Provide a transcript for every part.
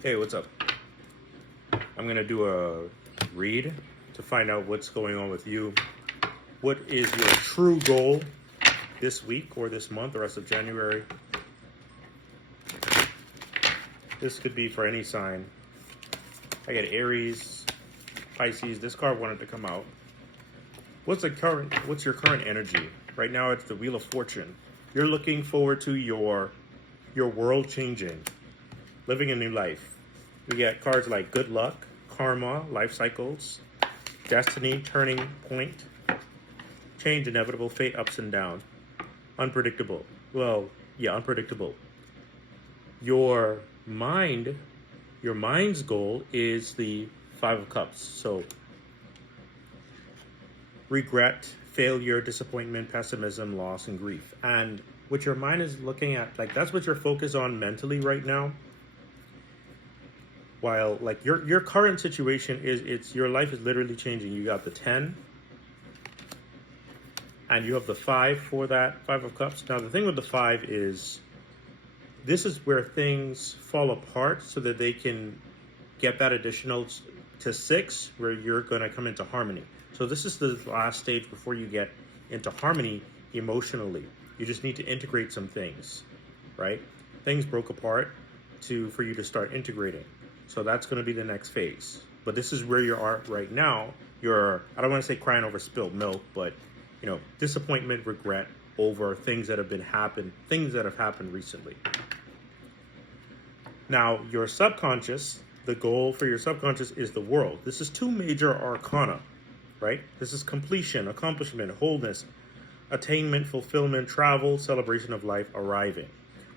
Hey, what's up? I'm going to do a read to find out what's going on with you. What is your true goal this week or this month, the rest of January? This could be for any sign. I got Aries, Pisces. This card wanted to come out. What's your current energy? Right now it's the Wheel of Fortune. You're looking forward to your world changing, living a new life. We get cards like good luck, karma, life cycles, destiny, turning point, change, inevitable, fate, ups and downs, unpredictable. Well, yeah, unpredictable. Your mind's goal is the Five of Cups. So regret, failure, disappointment, pessimism, loss, and grief. And what your mind is looking at, like that's what you're focused on mentally right now. While like your current situation is your life is literally changing. You got the 10 and you have the 5 for that 5 of Cups. Now the thing with the 5 is this is where things fall apart so that they can get that additional to 6 where you're going to come into harmony. So this is the last stage before you get into harmony emotionally. You just need to integrate some things, right? Things broke apart for you to start integrating. So that's going to be the next phase. But this is where you are right now. I don't want to say crying over spilled milk, but disappointment, regret over things that have happened recently. Now, your subconscious, the goal for your subconscious is the world. This is 2 major arcana, right? This is completion, accomplishment, wholeness, attainment, fulfillment, travel, celebration of life, arriving.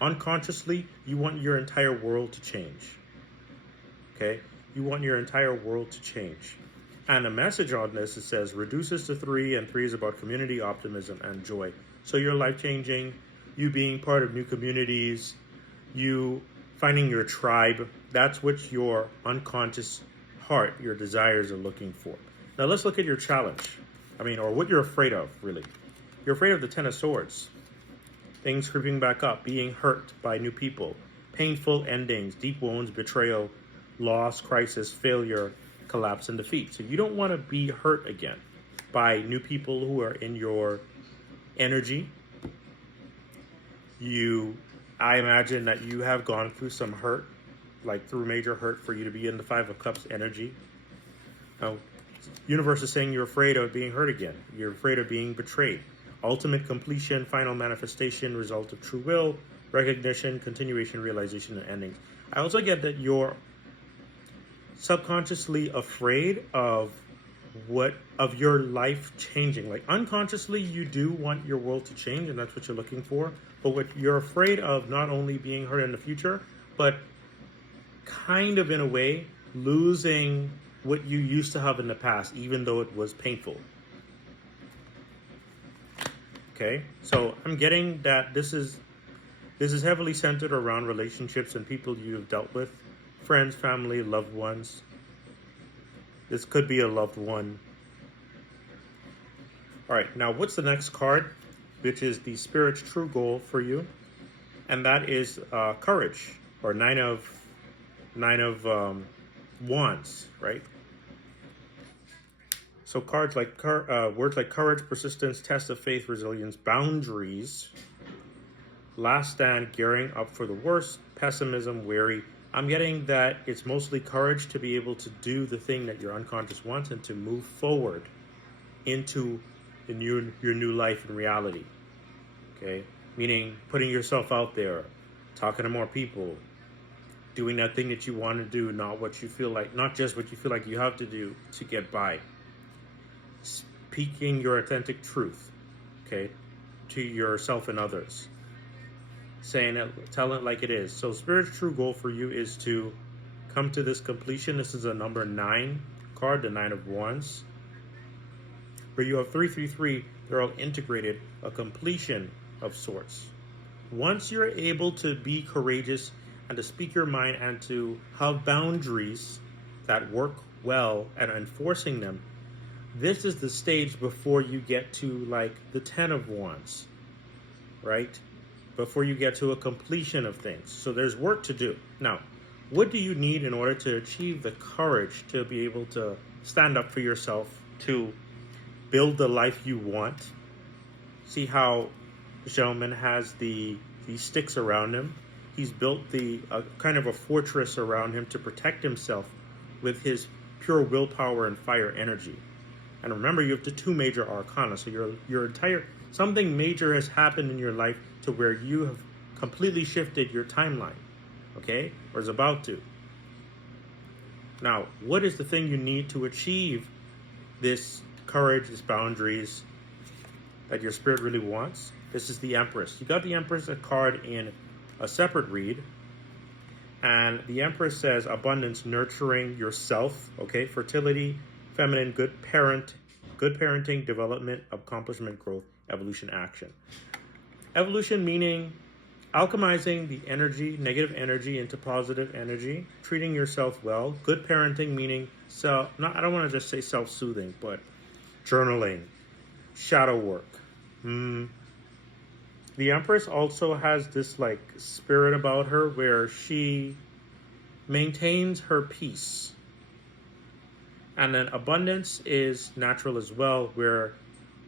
Unconsciously, you want your entire world to change. Okay? You want your entire world to change. And the message on this, it says, reduces to 3, and 3 is about community, optimism, and joy. So you're life-changing, you being part of new communities, you finding your tribe. That's what your unconscious heart, your desires are looking for. Now let's look at your challenge. Or what you're afraid of, really. You're afraid of the 10 of Swords. Things creeping back up, being hurt by new people, painful endings, deep wounds, betrayal, loss, crisis, failure, collapse, and defeat. So you don't want to be hurt again by new people who are in your energy. I imagine that you have gone through some hurt, like through major hurt for you to be in the 5 of Cups energy. Now, universe is saying you're afraid of being hurt again. You're afraid of being betrayed. Ultimate completion, final manifestation, result of true will, recognition, continuation, realization, and endings. I also get that you're subconsciously afraid of your life changing. Like unconsciously, you do want your world to change, and that's what you're looking for. But what you're afraid of, not only being hurt in the future, but kind of in a way losing what you used to have in the past, even though it was painful. Okay, so I'm getting that this is heavily centered around relationships and people you have dealt with, friends, family, loved ones. This could be a loved one. All right, now what's the next card, which is the Spirit's true goal for you? And that is courage, or nine of wands, right? So cards like words like courage, persistence, test of faith, resilience, boundaries, last stand, gearing up for the worst, pessimism, weary. I'm getting that it's mostly courage to be able to do the thing that your unconscious wants and to move forward into your new life and reality. Okay? Meaning putting yourself out there, talking to more people, doing that thing that you want to do, not just what you feel like you have to do to get by. Speaking your authentic truth, okay, to yourself and others. Saying it, telling it like it is. So Spirit's true goal for you is to come to this completion. This is a number 9 card, the 9 of Wands. Where you have 333, they're all integrated, a completion of sorts. Once you're able to be courageous and to speak your mind and to have boundaries that work well and enforcing them, this is the stage before you get to like the 10 of Wands, right? Before you get to a completion of things. So there's work to do. Now, What do you need in order to achieve the courage to be able to stand up for yourself, to build the life you want? See how the gentleman has these sticks around him. He's built the kind of a fortress around him to protect himself with his pure willpower and fire energy. And remember, you have the two major arcana. So your entire something major has happened in your life to where you have completely shifted your timeline, okay, or is about to. Now, what is the thing you need to achieve this courage, this boundaries that your spirit really wants? This is the Empress. You got the Empress, a card in a separate read, and the Empress says abundance, nurturing yourself, okay, fertility, feminine, good parenting, development, accomplishment, growth, evolution, action. Evolution meaning alchemizing the energy, negative energy into positive energy, treating yourself well. Good parenting meaning I don't want to just say self-soothing, but journaling, shadow work. The Empress also has this like spirit about her where she maintains her peace. And then abundance is natural as well, where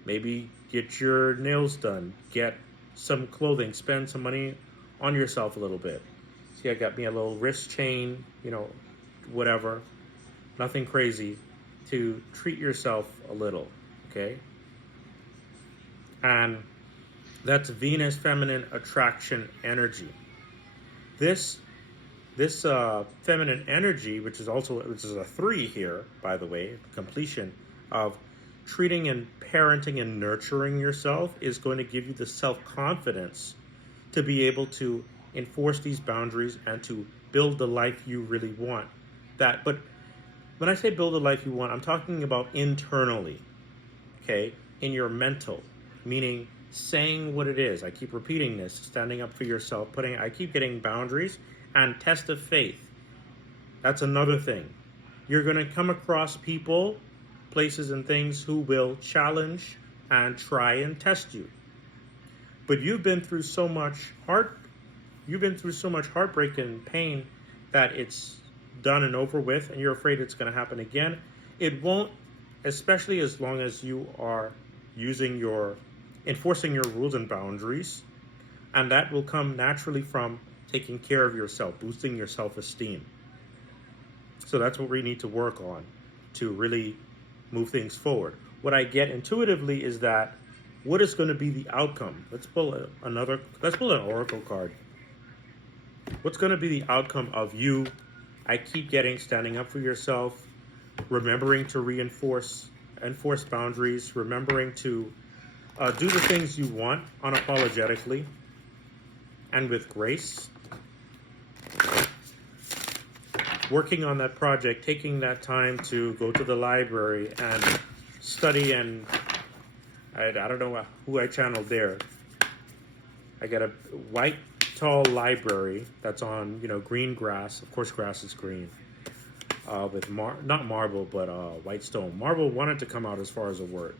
maybe get your nails done, get some clothing, spend some money on yourself a little bit. See, I got me a little wrist chain, whatever. Nothing crazy, to treat yourself a little, okay? And that's Venus feminine attraction energy. This feminine energy, which is a 3 here, by the way, completion of treating and parenting and nurturing yourself, is going to give you the self-confidence to be able to enforce these boundaries and to build the life you really want. But when I say build the life you want, I'm talking about internally, okay, in your mental, meaning saying what it is. I keep repeating this, standing up for yourself, I keep getting boundaries and test of faith. That's another thing. You're going to come across people, places, and things who will challenge and try and test you. But you've been through so much heartbreak and pain that it's done and over with, and you're afraid it's going to happen again. It won't, especially as long as you are enforcing your rules and boundaries, and that will come naturally from taking care of yourself, boosting your self-esteem. So that's what we need to work on to really move things forward. What I get intuitively is that what is going to be the outcome? Let's pull an oracle card. What's going to be the outcome of you? I keep getting standing up for yourself, remembering to enforce boundaries, remembering to do the things you want unapologetically and with grace. Working on that project, taking that time to go to the library and study, and I don't know who I channeled there. I got a white tall library that's on green grass. Of course, grass is green. With not marble, but white stone. Marble wanted to come out as far as a word.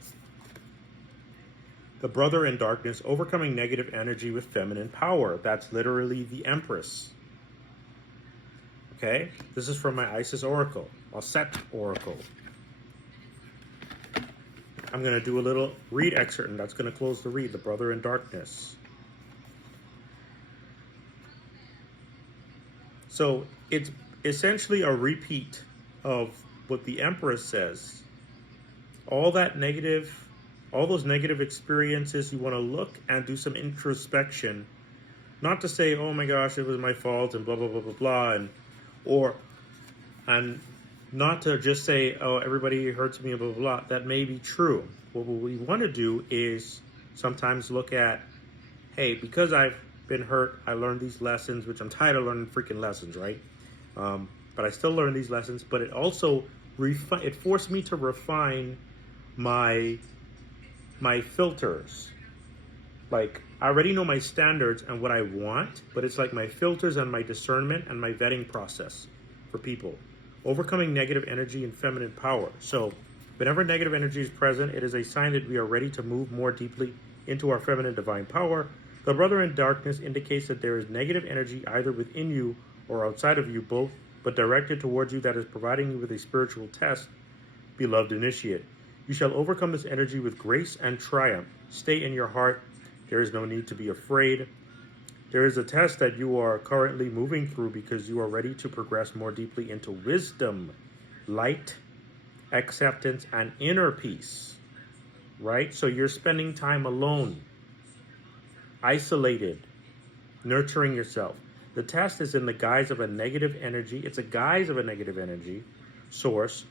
The brother in darkness, overcoming negative energy with feminine power. That's literally the Empress. Okay, this is from my Isis Oracle, Set Oracle. I'm going to do a little read excerpt, and that's going to close the read, the brother in darkness. So it's essentially a repeat of what the Empress says. All those negative experiences, you want to look and do some introspection. Not to say, oh my gosh, it was my fault and blah, blah, blah, blah, blah, and not to just say, oh, everybody hurts me, blah, blah, blah. That may be true. What we want to do is sometimes look at, hey, because I've been hurt, I learned these lessons, which I'm tired of learning freaking lessons, right? But I still learn these lessons, but it also it forced me to refine my filters. Like, I already know my standards and what I want, but it's like my filters and my discernment and my vetting process for people. Overcoming negative energy and feminine power. So whenever negative energy is present, it is a sign that we are ready to move more deeply into our feminine divine power. The brother in darkness indicates that there is negative energy either within you or outside of you both, but directed towards you that is providing you with a spiritual test, beloved initiate. You shall overcome this energy with grace and triumph. Stay in your heart. There is no need to be afraid. There is a test that you are currently moving through because you are ready to progress more deeply into wisdom, light, acceptance, and inner peace. Right? So you're spending time alone, isolated, nurturing yourself. The test is in the guise of a negative energy. It's a guise of a negative energy source,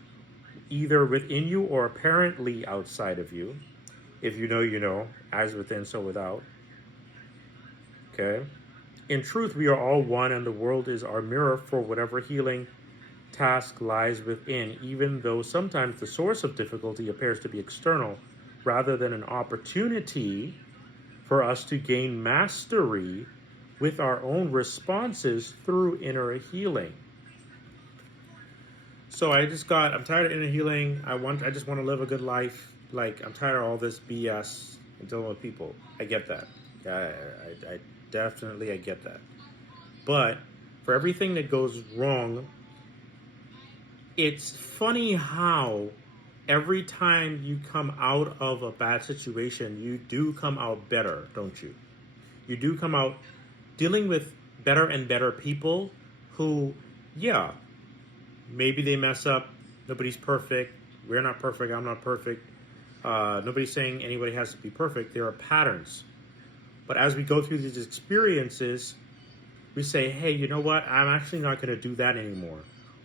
either within you or apparently outside of you. If you know, you know, as within, so without. Okay? In truth, we are all one, and the world is our mirror for whatever healing task lies within, even though sometimes the source of difficulty appears to be external rather than an opportunity for us to gain mastery with our own responses through inner healing. So I'm tired of inner healing. I just want to live a good life. Like, I'm tired of all this BS and dealing with people. I get that. I definitely, I get that. But for everything that goes wrong, it's funny how every time you come out of a bad situation, you do come out better, don't you? You do come out dealing with better and better people who, yeah, maybe they mess up. Nobody's perfect. We're not perfect. I'm not perfect. Nobody's saying anybody has to be perfect. There are patterns. But as we go through these experiences, we say, hey, you know what? I'm actually not going to do that anymore.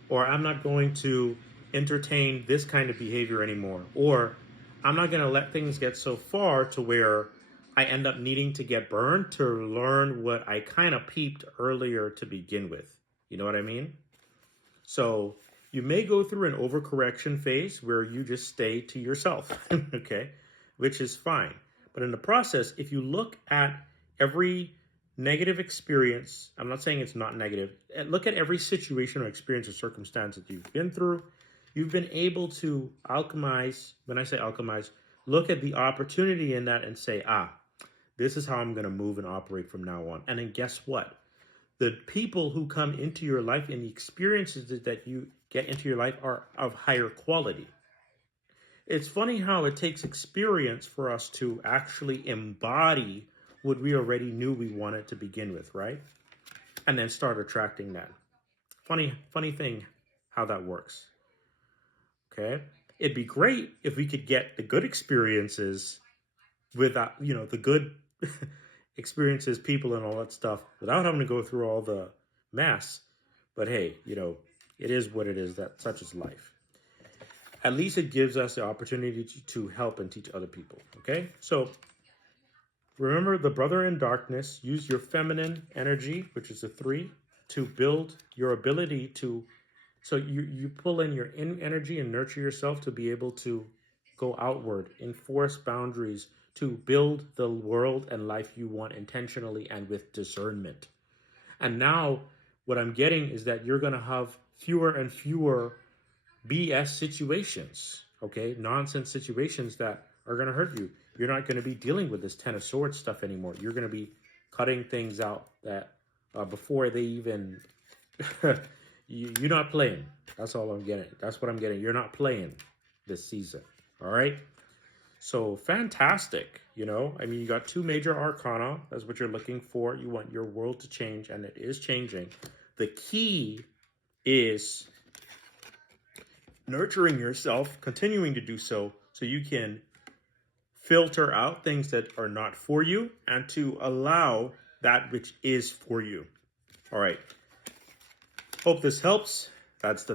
Or I'm not going to entertain this kind of behavior anymore. Or I'm not going to let things get so far to where I end up needing to get burned to learn what I kind of peeped earlier to begin with. You know what I mean? So you may go through an overcorrection phase where you just stay to yourself, okay, which is fine. But in the process, if you look at every negative experience, I'm not saying it's not negative, look at every situation or experience or circumstance that you've been through, you've been able to alchemize. When I say alchemize, look at the opportunity in that and say, this is how I'm going to move and operate from now on. And then guess what? The people who come into your life and the experiences that you get into your life are of higher quality. It's funny how it takes experience for us to actually embody what we already knew we wanted to begin with, right? And then start attracting that. Funny thing how that works. Okay? It'd be great if we could get the good experiences without, the good experiences, people, and all that stuff without having to go through all the mess. But hey, it is what it is. That such is life. At least it gives us the opportunity to help and teach other people. Okay, so remember the brother in darkness. Use your feminine energy, which is a 3, to build your ability to. So you pull in your in energy and nurture yourself to be able to go outward, enforce boundaries, to build the world and life you want intentionally and with discernment. And now what I'm getting is that you're going to have fewer and fewer BS situations, okay? Nonsense situations that are going to hurt you. You're not going to be dealing with this 10 of Swords stuff anymore. You're going to be cutting things out that before they even... You're not playing. That's all I'm getting. That's what I'm getting. You're not playing this season, all right? So fantastic, I mean, you got 2 major arcana. That's what you're looking for. You want your world to change, and it is changing. The key is nurturing yourself, continuing to do so you can filter out things that are not for you and to allow that which is for you. All right. Hope this helps. That's the